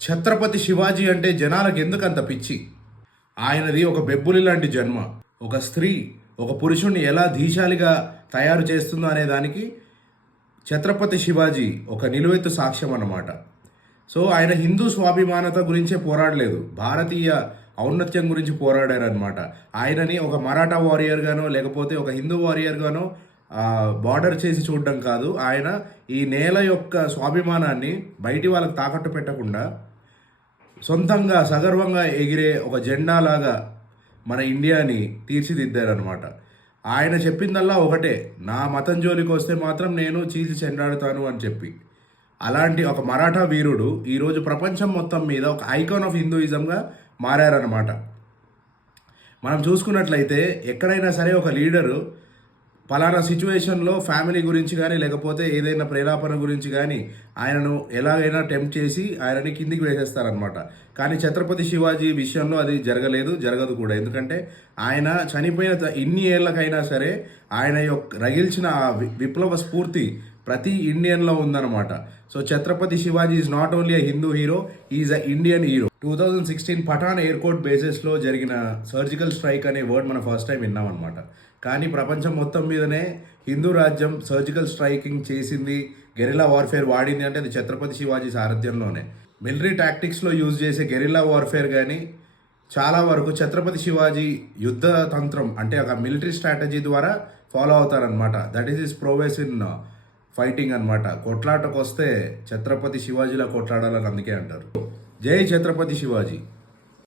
ఛత్రపతి శివాజీ అంటే జనాలకు ఎందుకంత పిచ్చి? ఆయనది ఒక బెబ్బులి లాంటి జన్మ. ఒక స్త్రీ ఒక పురుషుణ్ణి ఎలా ధీశాలిగా తయారు చేస్తుందో అనే దానికి ఛత్రపతి శివాజీ ఒక నిలువెత్తు సాక్ష్యం అన్నమాట. సో ఆయన హిందూ స్వాభిమానత గురించే పోరాడలేదు, భారతీయ ఔన్నత్యం గురించి పోరాడారనమాట. ఆయనని ఒక మరాఠా వారియర్గానో లేకపోతే ఒక హిందూ వారియర్గానో బార్డర్ చేసి చూడడం కాదు, ఆయన ఈ నేల యొక్క స్వాభిమానాన్ని బయటి వాళ్ళకి తాకట్టు పెట్టకుండా సొంతంగా సగర్వంగా ఎగిరే ఒక జెండాలాగా మన ఇండియాని తీర్చిదిద్దారనమాట. ఆయన చెప్పిందల్లా ఒకటే, నా మతం జోలికి వస్తే మాత్రం నేను చీల్చి చెండాడుతాను అని చెప్పి. అలాంటి ఒక మరాఠా వీరుడు ఈరోజు ప్రపంచం మొత్తం మీద ఒక ఐకాన్ ఆఫ్ హిందూయిజంగా మారారనమాట. మనం చూసుకున్నట్లయితే ఎక్కడైనా సరే ఒక లీడరు పలానా సిచ్యువేషన్లో ఫ్యామిలీ గురించి కానీ లేకపోతే ఏదైనా ప్రేలాపన గురించి కానీ ఆయనను ఎలాగైనా టెంప్ట్ చేసి ఆయనని కిందికి వేసేస్తారనమాట. కానీ ఛత్రపతి శివాజీ విషయంలో అది జరగలేదు, జరగదు కూడా. ఎందుకంటే ఆయన చనిపోయిన ఇన్ని ఏళ్ళకైనా సరే ఆయన యొక్క రగిల్చిన ఆ విప్లవ స్ఫూర్తి ప్రతి ఇండియన్లో ఉందన్నమాట. So Chhatrapati Shivaji is not only a Hindu hero, is a Indian hero. 2016 Pathan airport బేసెస్లో జరిగిన సర్జికల్ స్ట్రైక్ అనే వర్డ్ మనం ఫస్ట్ టైం విన్నాం అనమాట. కానీ ప్రపంచం మొత్తం మీదనే హిందూ రాజ్యం సర్జికల్ స్ట్రైకింగ్ చేసింది, గెరిల్లా వార్ఫేర్ వాడింది అంటే అది ఛత్రపతి శివాజీ సారథ్యంలోనే. మిలిటరీ టాక్టిక్స్లో యూజ్ చేసే గెరిల్లా వార్ఫేర్ కానీ చాలా వరకు ఛత్రపతి శివాజీ యుద్ధ తంత్రం అంటే ఒక మిలిటరీ స్ట్రాటజీ ద్వారా ఫాలో అవుతారనమాట. That is is ప్రోవెస్ in fighting అనమాట. కొట్లాటకు వస్తే ఛత్రపతి శివాజీలా కొట్లాడాలని అందుకే అంటారు. జై ఛత్రపతి శివాజీ.